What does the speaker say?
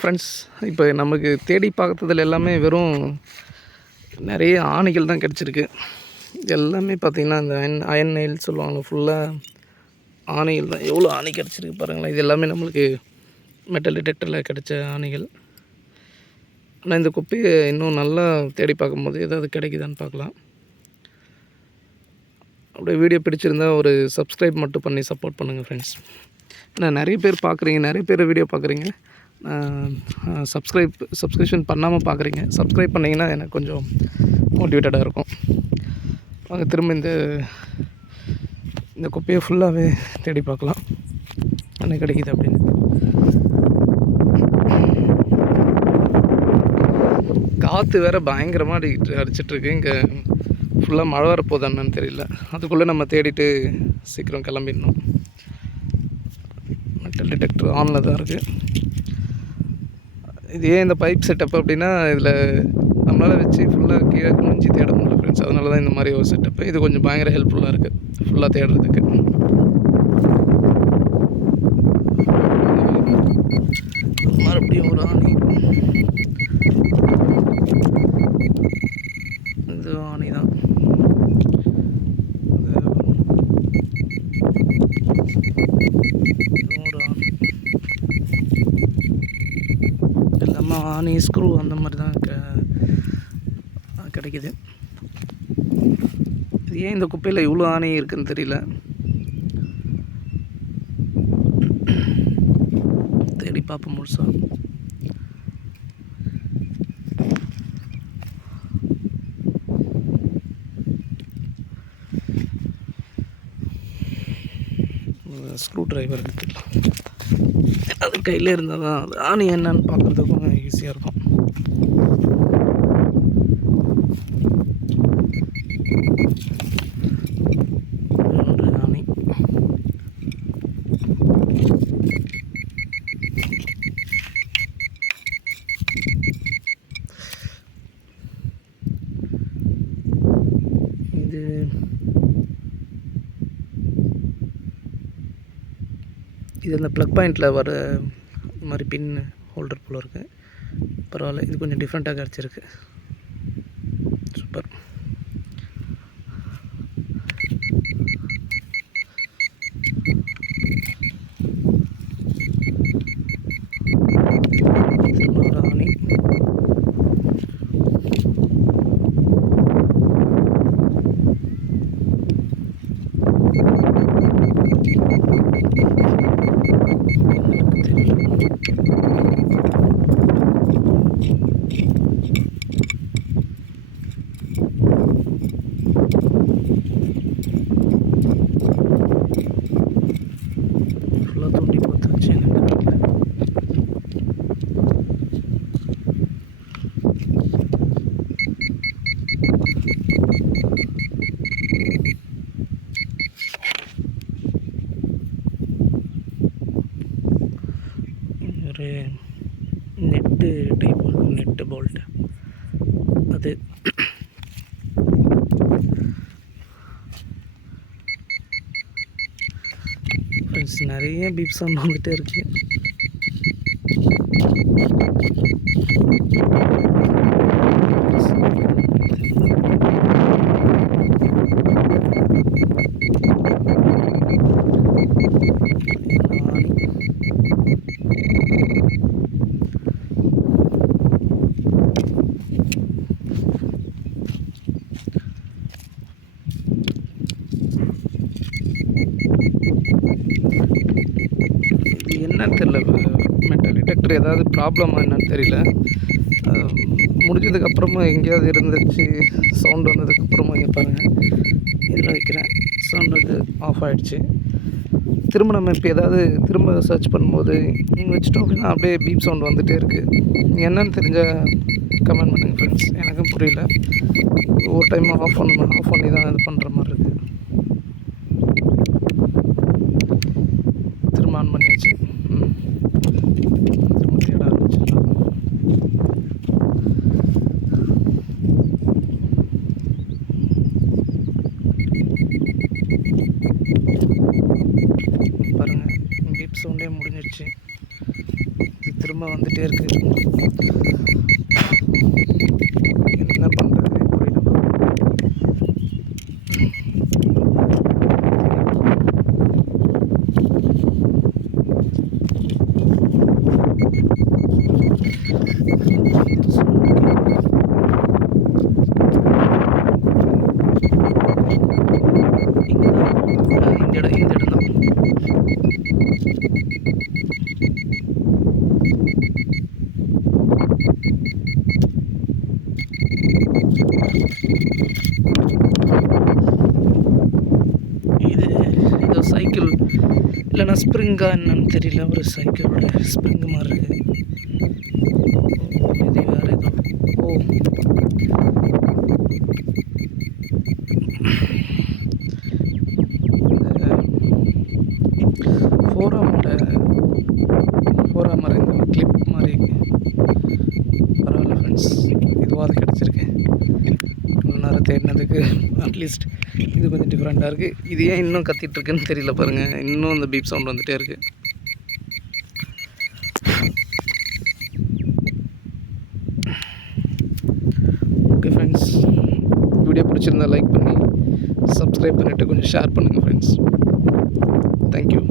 Friends, இப்போ நமக்கு தேடி பார்த்ததில் எல்லாமே வெறும் நிறைய ஆணிகள் தான் கிடச்சிருக்கு. எல்லாமே பார்த்திங்கன்னா இந்த அயன் நெயில் சொல்லுவாங்க, ஃபுல்லாக ஆணிகள் தான். எவ்வளோ ஆணி கிடச்சிருக்கு பாருங்களேன். இது எல்லாமே நம்மளுக்கு மெட்டல் டிடெக்டரில் கிடச்ச ஆணிகள். ஆனால் இந்த குப்பையை இன்னும் நல்லா தேடி பார்க்கும்போது ஏதாவது கிடைக்குதான்னு பார்க்கலாம். அப்படியே வீடியோ பிடிச்சிருந்தா ஒரு சப்ஸ்கிரைப் மட்டும் பண்ணி சப்போர்ட் பண்ணுங்கள் ஃப்ரெண்ட்ஸ். ஏன்னா நிறைய பேர் பார்க்குறீங்க, நிறைய பேர் வீடியோ பார்க்குறீங்க, சப்ஸ்கிரிப்ஷன் பண்ணாமல் பார்க்குறீங்க. சப்ஸ்கிரைப் பண்ணிங்கன்னா எனக்கு கொஞ்சம் மோட்டிவேட்டடாக இருக்கும். வாங்க திரும்ப இந்த குப்பையை ஃபுல்லாகவே தேடி பார்க்கலாம் என்ன கிடைக்குது அப்படின்னு. காற்று வேறு பயங்கரமாக அடிச்சிட்ருக்கு. இங்கே ஃபுல்லாக மழை வரப்போகுது என்னன்னு தெரியல. அதுக்குள்ளே நம்ம தேடிட்டு சீக்கிரம் கிளம்பிடணும். மெட்டல் டிடெக்டர் ஆனில் தான் இருக்குது. இது ஏன் இந்த பைப் செட்டப் அப்படின்னா, இதில் நம்மளால் வச்சு ஃபுல்லாக கீழே குனிஞ்சி தேட முடியல ஃப்ரெண்ட்ஸ். அதனால தான் இந்த மாதிரி ஒரு செட்டப்பு. இது கொஞ்சம் பயங்கர ஹெல்ப்ஃபுல்லாக இருக்குது ஃபுல்லாக தேடுறதுக்கு. மறுபடியும் ஒரு ஆணி. இது ஆணி தான். ஒரு ஆணி எல்லாமே ஆணி, ஸ்க்ரூ அந்த மாதிரி தான் கிடைக்கிது. இது ஏன் இந்த குப்பையில் இவ்வளோ ஆணி இருக்குதுன்னு தெரியல. தேடி பார்ப்போம் முழுசா. ஸ்க்ரூ டிரைவர் எடுத்துக்கலாம். அது கையில் இருந்தால் தான் அது ஆணி என்னன்னு பார்க்குறதுக்கும் ஈஸியாக இருக்கும். ஒரு ஆணி. இது அந்த ப்ளக் பாயிண்டில் வர மாதிரி பின் ஹோல்டர் போல் இருக்குது. பரவாயில்ல, இது கொஞ்சம் டிஃப்ரெண்ட்டாக கிடச்சிருக்கு. சூப்பர். ஆணி. ஃபுல்லாக தூண்டி பார்த்தாச்சு. ஒரு நெட்டு டைப், நெட்டு போல்ட்டு அது. ஃப்ரெண்ட்ஸ், நிறைய பீப் சவுண்ட் வந்துகிட்டே இருக்குது. இது என்னன்னு தெரியல, மெட்டல் டிடெக்டர் ஏதாவது ப்ராப்ளமாக என்னன்னு தெரியல. முடிஞ்சதுக்கப்புறமா எங்கேயாவது இருந்துச்சு, சவுண்டு வந்ததுக்கப்புறமா இங்கே பாருங்கள், இதில் வைக்கிறேன், சவுண்ட் வந்து ஆஃப் ஆகிடுச்சு. திரும்ப நம்ம இப்போ ஏதாவது திரும்ப சர்ச் பண்ணும்போது நீங்கள் வச்சிட்டோம் அப்படின்னா அப்படியே பீப் சவுண்ட் வந்துகிட்டே இருக்குது. என்னன்னு தெரிஞ்சால் கமெண்ட் பண்ணுங்கள் ஃப்ரெண்ட்ஸ். எனக்கும் புரியல. ஒவ்வொரு டைமும் ஆஃப் பண்ணி தான் இது பண்ணுற மாதிரி இருக்குது. திரும்ப ஆன் பண்ணியாச்சு. திரும்ப தேட ஆரம்பிச்சிடலாம். பாருங்கள், பீப் சவுண்டே முடிஞ்சிடுச்சு. இது திரும்ப வந்துகிட்டே இருக்குது. என்ன பண்ணுறது புரியல. இந்த இடம் தான். இது ஏதோ சைக்கிள் இல்லைன்னா ஸ்ப்ரிங்கா என்னன்னு தெரியல. ஒரு சைக்கிளோட ஸ்ப்ரிங்கு மாதிரி இருக்குது. இது வேறு ஏதோ. ஓ, ஃபோராம் இந்த கிளிப் மாதிரி பரவாயில்ல ஃப்ரெண்ட்ஸ். இதுவாக கிடச்சிருக்கு. இவ்வளோ நேரம் தேடினதுக்கு அட்லீஸ்ட் இது கொஞ்சம் டிஃப்ரெண்ட்டாக இருக்குது. இது ஏன் இன்னும் கத்திகிட்ருக்குன்னு தெரியல பாருங்கள். இன்னும் அந்த பீப் சவுண்ட் வந்துகிட்டே இருக்குது. ஓகே ஃப்ரெண்ட்ஸ், வீடியோ பிடிச்சிருந்தா லைக் பண்ணி சப்ஸ்கிரைப் பண்ணிவிட்டு கொஞ்சம் ஷேர் பண்ணுங்கள் ஃப்ரெண்ட்ஸ். தேங்க்யூ.